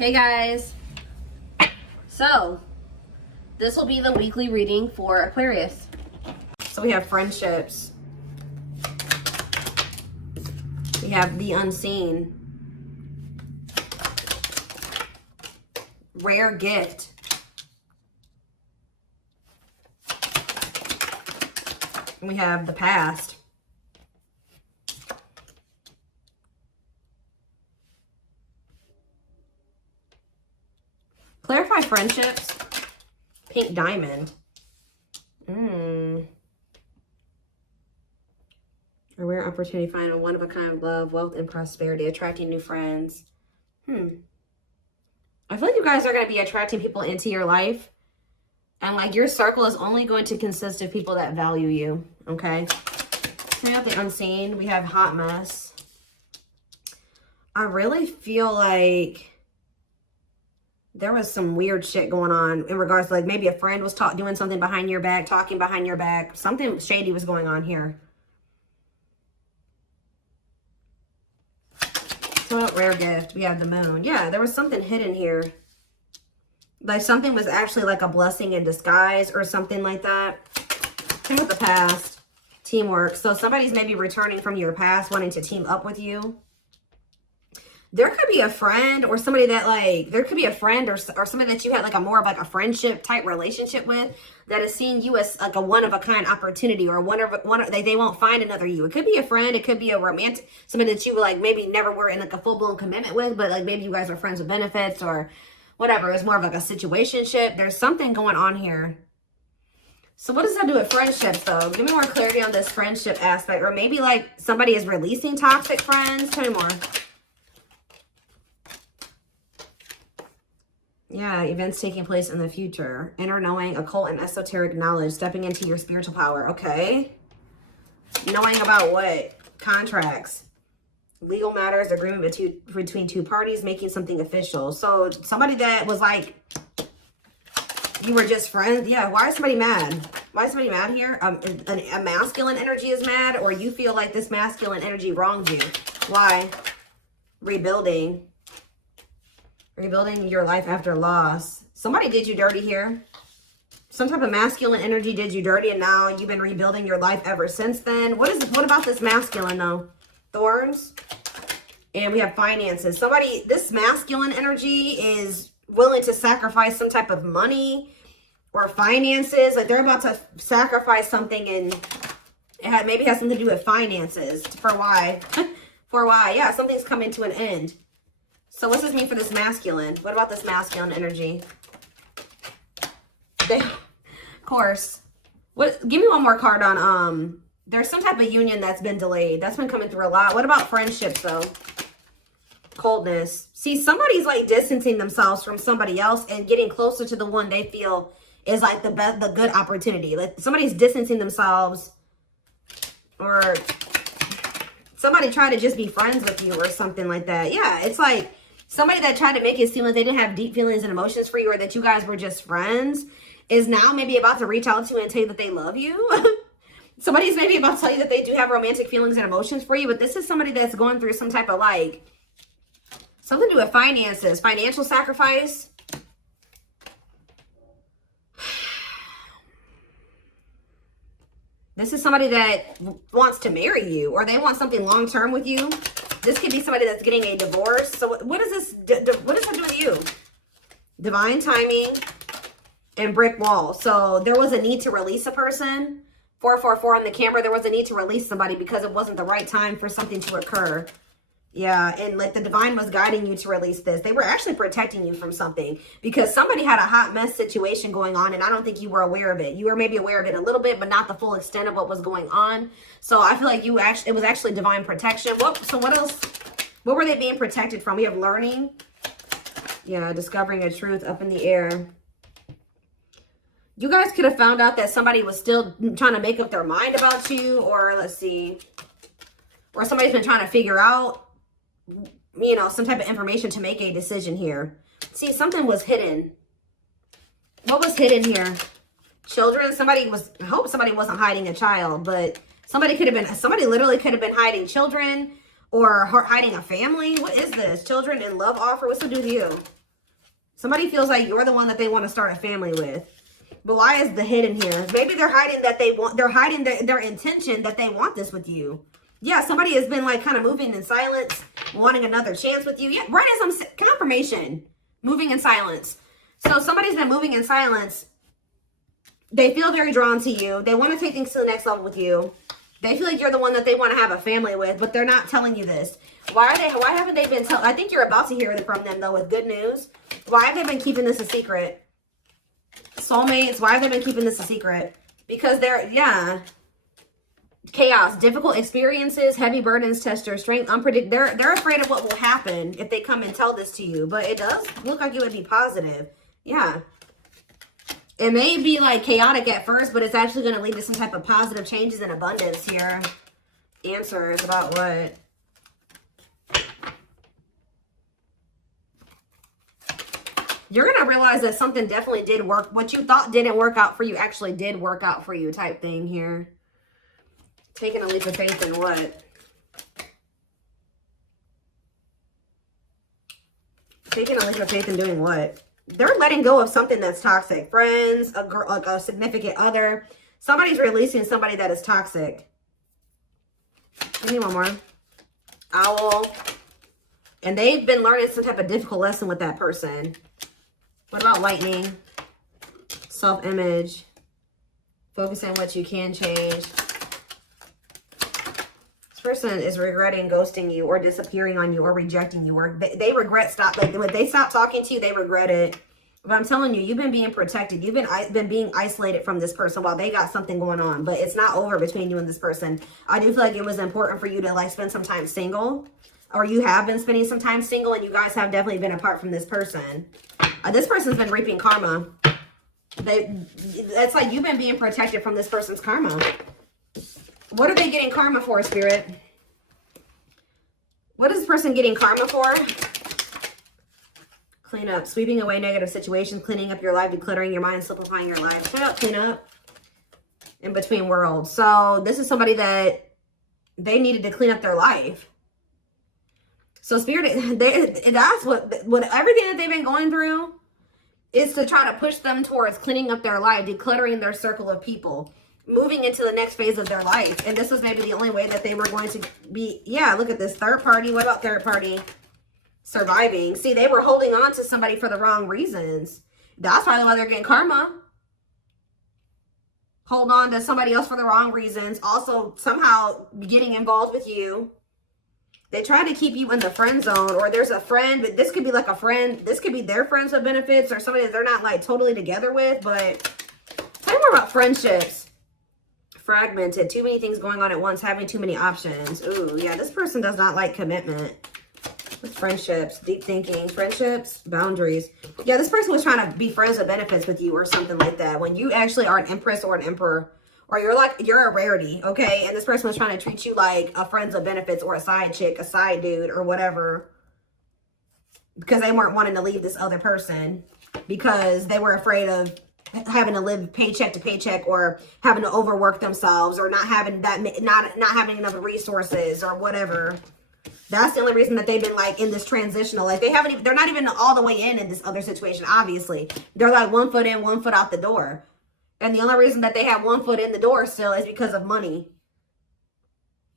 Hey guys, so this will be the weekly reading for Aquarius. So we have friendships, we have the unseen, rare gift, and we have the past. Clarify friendships. Pink diamond. A rare opportunity to find a one-of-a-kind love, wealth, and prosperity. Attracting new friends. I feel like you guys are going to be attracting people into your life. And like your circle is only going to consist of people that value you. Okay. We have the unseen. We have hot mess. I really feel like there was some weird shit going on in regards to like maybe a friend was doing something behind your back, talking behind your back. Something shady was going on here. So rare gift. We have the moon. Yeah, there was something hidden here. Like something was actually like a blessing in disguise or something like that. Same with the past. Teamwork. So somebody's maybe returning from your past, wanting to team up with you. There could be a friend or somebody that like, there could be a friend or somebody that you had like a more of like a friendship type relationship with that is seeing you as like a one-of-a-kind opportunity or they won't find another you. It could be a friend. It could be a romantic, somebody that you like maybe never were in like a full-blown commitment with, but like maybe you guys are friends with benefits or whatever. It's more of like a situationship. There's something going on here. So what does that do with friendships though? Give me more clarity on this friendship aspect. Or maybe like somebody is releasing toxic friends. Tell me more. Yeah, events taking place in the future. Inner knowing, occult and esoteric knowledge, stepping into your spiritual power. Okay. Knowing about what? Contracts. Legal matters, agreement between two parties, making something official. So somebody that was like, you were just friends. Yeah, why is somebody mad? Why is somebody mad here? A masculine energy is mad, or you feel like this masculine energy wronged you. Why? Rebuilding. Rebuilding your life after loss. Somebody did you dirty here. Some type of masculine energy did you dirty, and now you've been rebuilding your life ever since then. What about this masculine though? Thorns. And we have finances. Somebody, this masculine energy is willing to sacrifice some type of money or finances. Like they're about to sacrifice something, and it maybe has something to do with finances. For why? For why? Yeah, something's coming to an end. So what's this mean for this masculine? What about this masculine energy? Of course. Give me one more card on, there's some type of union that's been delayed. That's been coming through a lot. What about friendships though? Coldness. See, somebody's like distancing themselves from somebody else and getting closer to the one they feel is like the good opportunity. Like somebody's distancing themselves, or somebody tried to just be friends with you or something like that. Yeah, it's like somebody that tried to make it seem like they didn't have deep feelings and emotions for you, or that you guys were just friends, is now maybe about to reach out to you and tell you that they love you. Somebody's maybe about to tell you that they do have romantic feelings and emotions for you, but this is somebody that's going through some type of like, something to do with finances, financial sacrifice. This is somebody that wants to marry you, or they want something long-term with you. This could be somebody that's getting a divorce. So what does this, what does that do with you? Divine timing and brick wall. So there was a need to release a person. 444 on the camera. There was a need to release somebody because it wasn't the right time for something to occur. Yeah, and like the divine was guiding you to release this. They were actually protecting you from something because somebody had a hot mess situation going on, and I don't think you were aware of it. You were maybe aware of it a little bit, but not the full extent of what was going on. So I feel like it was actually divine protection. So what else? What were they being protected from? We have learning. Yeah, discovering a truth up in the air. You guys could have found out that somebody was still trying to make up their mind about you, or let's see, or somebody's been trying to figure out, you know, some type of information to make a decision here. See, something was hidden. What was hidden here? Children. I hope somebody wasn't hiding a child, but somebody literally could have been hiding children or hiding a family. What is this? Children in love offer. What's to do with you? Somebody feels like you're the one that they want to start a family with. But why is the hidden here? Maybe they're hiding that they're hiding their intention that they want this with you. Yeah, somebody has been like kind of moving in silence, wanting another chance with you. Yeah, right as I'm confirmation, moving in silence. So somebody's been moving in silence. They feel very drawn to you. They want to take things to the next level with you. They feel like you're the one that they want to have a family with, but they're not telling you this. Why haven't they been telling? I think you're about to hear it from them though with good news. Why have they been keeping this a secret? Soulmates, why have they been keeping this a secret? Because they're, chaos, difficult experiences, heavy burdens, test your strength, unpredictable. They're afraid of what will happen if they come and tell this to you, but it does look like it would be positive. Yeah. It may be like chaotic at first, but it's actually going to lead to some type of positive changes and abundance here. Answers about what? You're going to realize that something definitely did work. What you thought didn't work out for you actually did work out for you type thing here. Taking a leap of faith in what? Taking a leap of faith in doing what? They're letting go of something that's toxic. Friends, a girl, like a significant other. Somebody's releasing somebody that is toxic. Give me one more. Owl. And they've been learning some type of difficult lesson with that person. What about lightning? Self-image. Focus on what you can change. This person is regretting ghosting you or disappearing on you or rejecting you. Or they regret when they stop talking to you, they regret it. But I'm telling you, you've been being protected. You've been being isolated from this person while they got something going on. But it's not over between you and this person. I do feel like it was important for you to like spend some time single. Or you have been spending some time single and you guys have definitely been apart from this person. This person's been reaping karma. It's like you've been being protected from this person's karma. What are they getting karma for, Spirit? What is this person getting karma for? Clean up. Sweeping away negative situations. Cleaning up your life. Decluttering your mind. Simplifying your life. Clean up. In between worlds. So this is somebody that they needed to clean up their life. So Spirit, that's what everything that they've been going through is to try to push them towards cleaning up their life, decluttering their circle of people, moving into the next phase of their life. And this was maybe the only way that they were going to be, look at this third party. What about third party? Surviving. See, they were holding on to somebody for the wrong reasons. That's probably why they're getting karma. Hold on to somebody else for the wrong reasons. Also, somehow getting involved with you. They try to keep you in the friend zone, or there's a friend, but this could be like a friend. This could be their friends with benefits or somebody that they're not like totally together with. But tell me more about friendships. Fragmented. Too many things going on at once. Having too many options. Ooh, yeah. This person does not like commitment. With friendships. Deep thinking. Friendships. Boundaries. Yeah, this person was trying to be friends with benefits with you or something like that. When you actually are an empress or an emperor. Or you're a rarity, okay? And this person was trying to treat you like a friends of benefits or a side chick, a side dude, or whatever. Because they weren't wanting to leave this other person. Because they were afraid of having to live paycheck to paycheck or having to overwork themselves or not having not having enough resources or whatever. That's the only reason that they've been like in this transitional. Like they're not even all the way in this other situation, obviously. They're like 1 foot in, 1 foot out the door. And the only reason that they have 1 foot in the door still is because of money.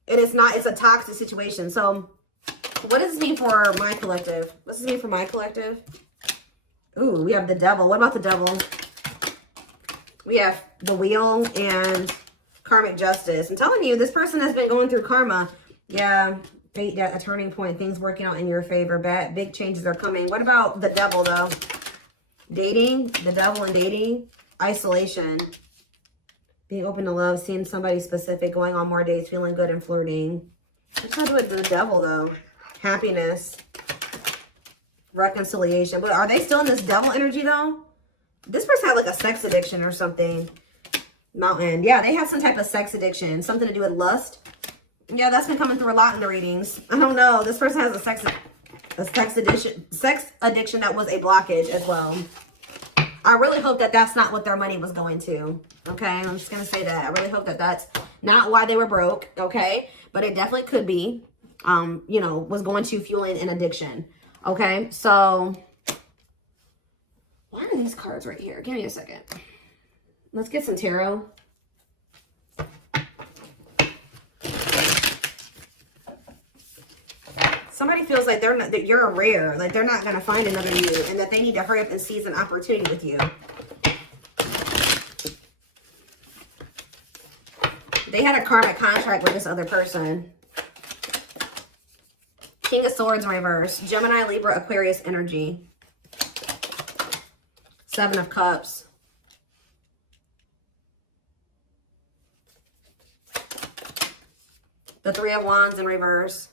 And it's a toxic situation. So what does this mean for my collective? What does this mean for my collective? Ooh, we have the devil. What about the devil? We have the wheel and karmic justice. I'm telling you, this person has been going through karma. Yeah, fate, a turning point, things working out in your favor. Big changes are coming. What about the devil though? Dating, the devil and dating. Isolation, being open to love, seeing somebody specific, going on more dates, feeling good and flirting. What's that with the devil though? Happiness, reconciliation. But are they still in this devil energy though? This person had like a sex addiction or something. Mountain. Yeah, they have some type of sex addiction. Something to do with lust. Yeah, that's been coming through a lot in the readings. I don't know. This person has a sex addiction that was a blockage as well. I really hope that that's not what their money was going to. Okay, I'm just going to say that. I really hope that that's not why they were broke. Okay, but it definitely could be, was going to fueling an addiction. Okay, so these cards right here. Give me a second. Let's get some tarot. Somebody feels like they're not, that you're a rare, like they're not going to find another you, and that they need to hurry up and seize an opportunity with you. They had a karmic contract with this other person. King of Swords in reverse. Gemini, Libra, Aquarius energy. 7 of Cups. The 3 of Wands in reverse.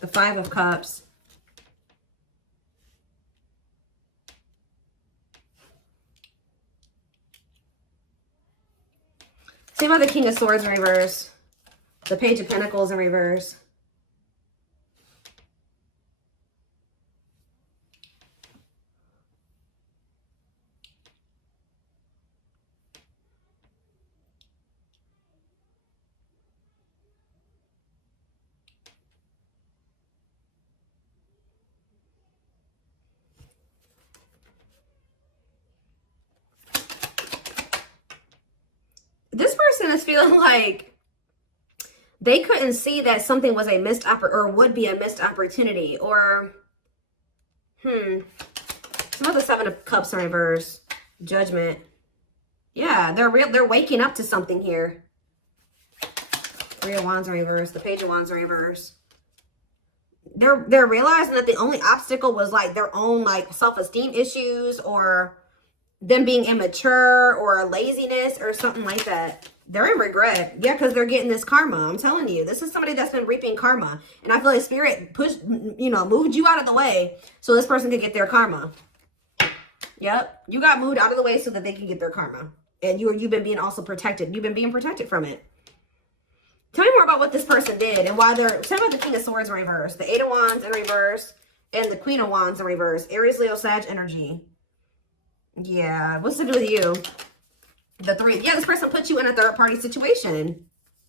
The 5 of Cups. Same about the King of Swords in reverse. The Page of Pentacles in reverse. This person is feeling like they couldn't see that something was a missed or would be a missed opportunity, or some of the 7 of Cups in reverse. Judgment. Yeah, they're waking up to something here. 3 of Wands in reverse. The Page of Wands in reverse. They're realizing that the only obstacle was like their own like self-esteem issues, or them being immature, or laziness, or something like that. They're in regret. Yeah, because they're getting this karma. I'm telling you, this is somebody that's been reaping karma. And I feel like Spirit moved you out of the way so this person could get their karma. Yep. You got moved out of the way so that they can get their karma. And you've been being also protected. You've been being protected from it. Tell me more about what this person did and why they're... Tell me about the King of Swords in reverse. The 8 of Wands in reverse. And the Queen of Wands in reverse. Aries, Leo, Sag energy. Yeah. What's to do with you? The 3. Yeah, this person put you in a third-party situation.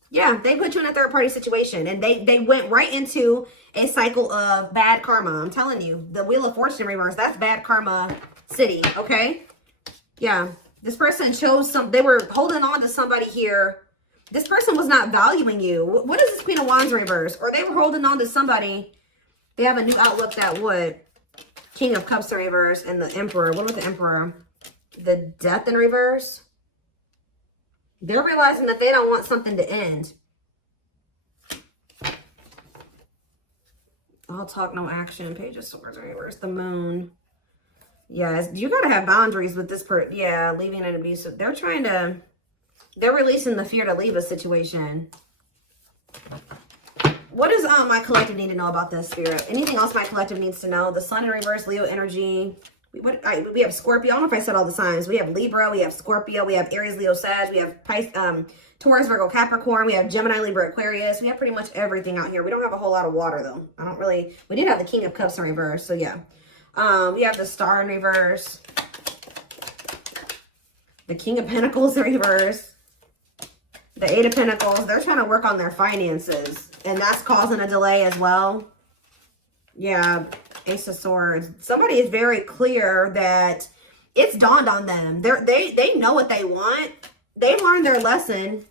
Yeah, they put you in a third-party situation. And they went right into a cycle of bad karma. I'm telling you. The Wheel of Fortune in reverse. That's bad karma city. Okay? Yeah. This person chose they were holding on to somebody here. This person was not valuing you. What is this Queen of Wands in reverse? Or they were holding on to somebody. They have a new outlook that would. King of Cups in reverse and the Emperor. What was the Emperor? The Death in reverse. They're realizing that they don't want something to end. All talk, no action. Page of Swords in reverse. The Moon. Yes, you got to have boundaries with this person. Yeah, leaving an abusive. They're releasing the fear to leave a situation. What does my collective need to know about this, Spirit? Anything else my collective needs to know? The Sun in reverse, Leo energy. We have Scorpio. I don't know if I said all the signs. We have Libra. We have Scorpio. We have Aries, Leo, Sag. We have Taurus, Virgo, Capricorn. We have Gemini, Libra, Aquarius. We have pretty much everything out here. We don't have a whole lot of water, though. We did have the King of Cups in reverse, so yeah. We have the Star in reverse. The King of Pentacles in reverse. The 8 of Pentacles. They're trying to work on their finances. And that's causing a delay as well. Yeah. Ace of Swords. Somebody is very clear that it's dawned on them. They know what they want. They learned their lesson.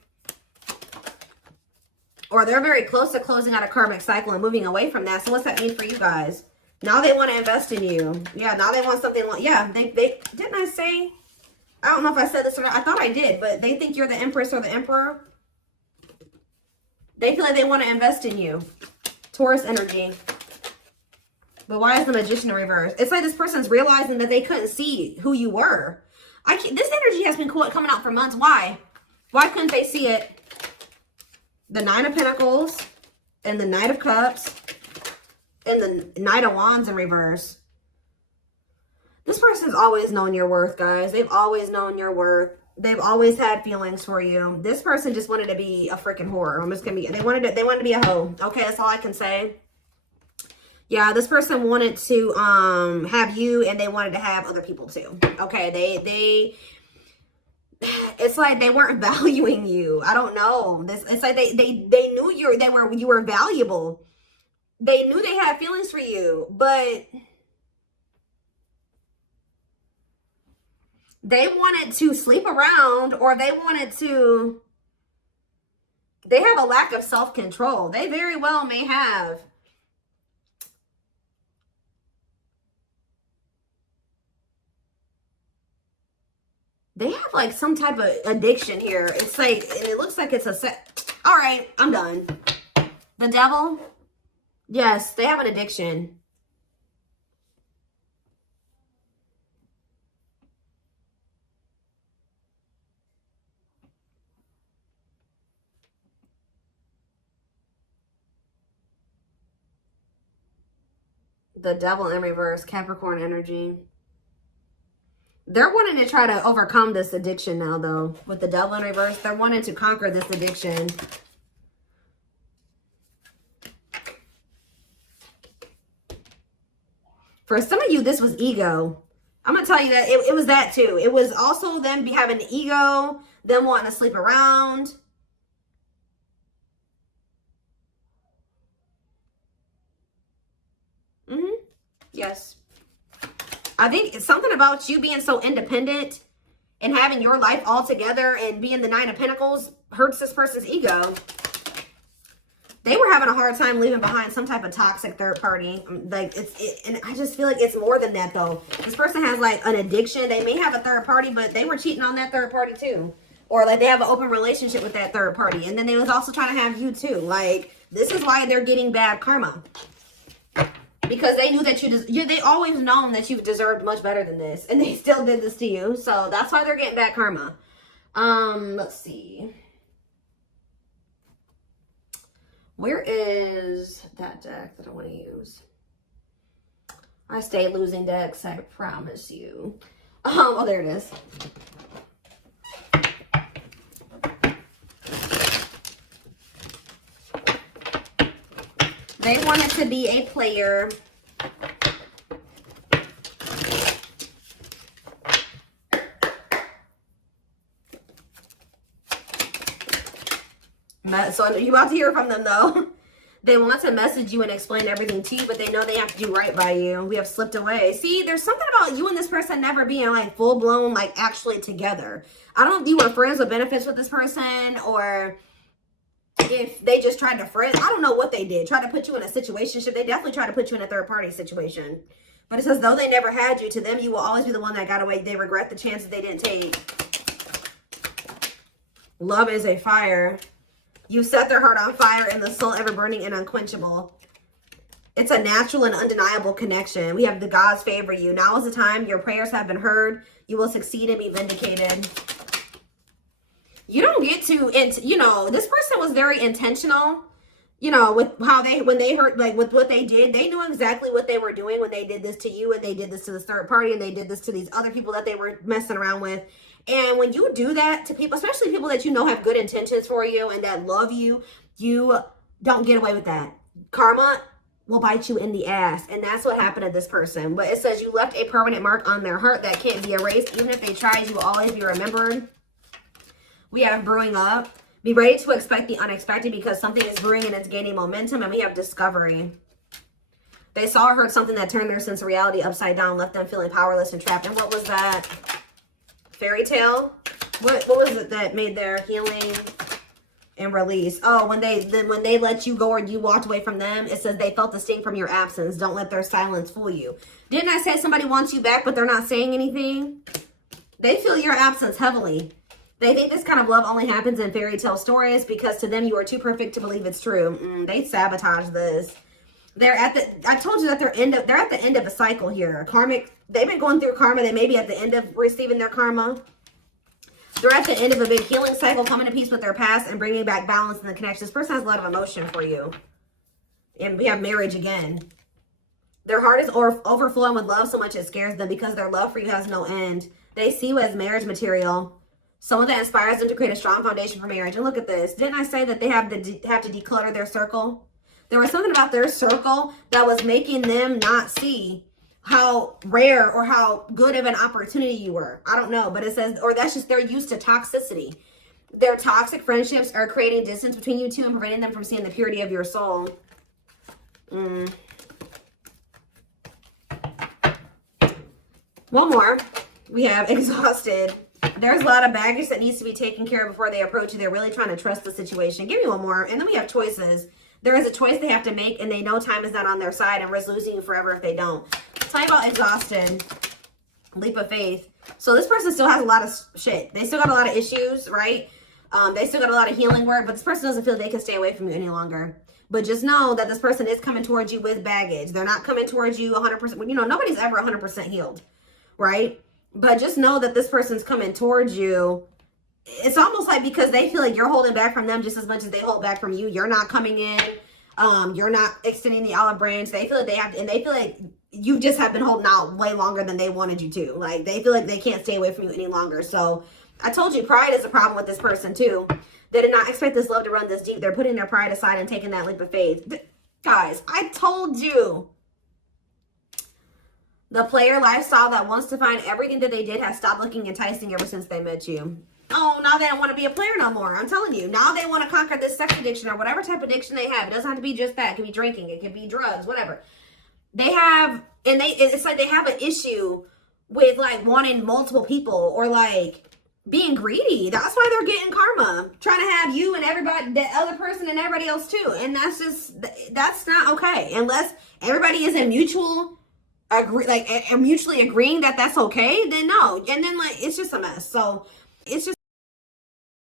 Or they're very close to closing out a karmic cycle and moving away from that. So what's that mean for you guys? Now they want to invest in you. Yeah, now they want something. Yeah, they didn't I say? I don't know if I said this or not. I thought I did, but they think you're the Empress or the Emperor. They feel like they want to invest in you. Taurus energy. But why is the Magician in reverse? It's like this person's realizing that they couldn't see who you were. This energy has been coming out for months. Why? Why couldn't they see it? The 9 of Pentacles and the Knight of Cups and the Knight of Wands in reverse. This person's always known your worth, guys. They've always known your worth. They've always had feelings for you. This person just wanted to be a freaking whore. They wanted to be a hoe. Okay, that's all I can say. Yeah, this person wanted to have you, and they wanted to have other people too. Okay, it's like they weren't valuing you. I don't know. It's like they knew you were valuable. They knew they had feelings for you, but They wanted to sleep around, or they wanted to, they have a lack of self-control. They very well may have. They have like some type of addiction here. It's like, it looks like it's a set. All right, I'm done. The devil. Yes, they have an addiction. The devil in reverse, Capricorn energy. They're wanting to try to overcome this addiction now, though. With the devil in reverse, they're wanting to conquer this addiction. For some of you, this was ego. I'm going to tell you that it was that too. It was also them having ego, them wanting to sleep around. Yes. I think it's something about you being so independent and having your life all together and being the Nine of Pentacles hurts this person's ego. They were having a hard time leaving behind some type of toxic third party. Like, and I just feel like it's more than that, though. This person has, like, an addiction. They may have a third party, but they were cheating on that third party, too. Or, like, they have an open relationship with that third party. And then they was also trying to have you, too. Like, this is why they're getting bad karma. Because they knew that they always known that you deserved much better than this. And they still did this to you. So, that's why they're getting bad karma. Let's see. Where is that deck that I want to use? I stay losing decks, I promise you. Oh, there it is. They wanted to be a player. So you're about to hear from them, though. They want to message you and explain everything to you, but they know they have to do right by you. We have slipped away. See, there's something about you and this person never being, like, full-blown, like, actually together. I don't know if you were friends with benefits with this person, or if they just tried to friend. I don't know what they did. Try to put you in a situationship. They definitely tried to put you in a third-party situation. But it says, though they never had you, to them, you will always be the one that got away. They regret the chances they didn't take. Love is a fire. You set their heart on fire and the soul ever burning and unquenchable. It's a natural and undeniable connection. We have the gods favor you. Now is the time. Your prayers have been heard. You will succeed and be vindicated. You don't get to, you know, this person was very intentional, you know, with how when they heard, like, with what they did. They knew exactly what they were doing when they did this to you, and they did this to the third party, and they did this to these other people that they were messing around with. And when you do that to people, especially people that you know have good intentions for you and that love you, you don't get away with that. Karma will bite you in the ass. And that's what happened to this person. But it says you left a permanent mark on their heart that can't be erased. Even if they tried, you will always be remembered. We have brewing up. Be ready to expect the unexpected, because something is brewing and it's gaining momentum. And we have discovery. They saw or heard something that turned their sense of reality upside down, left them feeling powerless and trapped. And what was that? Fairy tale? What was it that made their healing and release? Oh, when they let you go or you walked away from them, it says they felt the sting from your absence. Don't let their silence fool you. Didn't I say somebody wants you back, but they're not saying anything? They feel your absence heavily. They think this kind of love only happens in fairy tale stories, because to them you are too perfect to believe it's true. They sabotage this. I told you that they're at the end of a cycle here. Karmic. They've been going through karma. They may be at the end of receiving their karma. They're at the end of a big healing cycle, coming to peace with their past and bringing back balance in the connection. This person has a lot of emotion for you. And we have marriage again. Their heart is overflowing with love so much it scares them, because their love for you has no end. They see you as marriage material. Someone that inspires them to create a strong foundation for marriage. And look at this. Didn't I say that they have to declutter their circle? There was something about their circle that was making them not see how rare or how good of an opportunity you were. I don't know, but it says, or that's just, they're used to toxicity. Their toxic friendships are creating distance between you two and preventing them from seeing the purity of your soul. One more. We have exhausted. There's a lot of baggage that needs to be taken care of before they approach you. They're really trying to trust the situation. Give me one more. And then we have choices. There is a choice they have to make, and they know time is not on their side and risk losing you forever if they don't. Tell me about exhausted. Leap of faith. So this person still has a lot of shit. They still got a lot of issues, right? They still got a lot of healing work, but this person doesn't feel they can stay away from you any longer. But just know that this person is coming towards you with baggage. They're not coming towards you 100%. You know, nobody's ever 100% healed, right? But just know that this person's coming towards you. It's almost like because they feel like you're holding back from them just as much as they hold back from you. You're not coming in. You're not extending the olive branch. They feel like they have to, and they feel like you just have been holding out way longer than they wanted you to. Like, they feel like they can't stay away from you any longer. So I told you, pride is a problem with this person too. They did not expect this love to run this deep. They're putting their pride aside and taking that leap of faith. Guys, I told you. The player lifestyle that wants to find everything that they did has stopped looking enticing ever since they met you. Oh, now they don't want to be a player no more. I'm telling you. Now they want to conquer this sex addiction or whatever type of addiction they have. It doesn't have to be just that. It could be drinking. It could be drugs, whatever. They have, and it's like they have an issue with like wanting multiple people or like being greedy. That's why they're getting karma. Trying to have you and everybody, the other person and everybody else too. And that's just, that's not okay. Unless everybody is in mutual mutually agreeing that that's okay, then no. And then like, it's just a mess. So it's just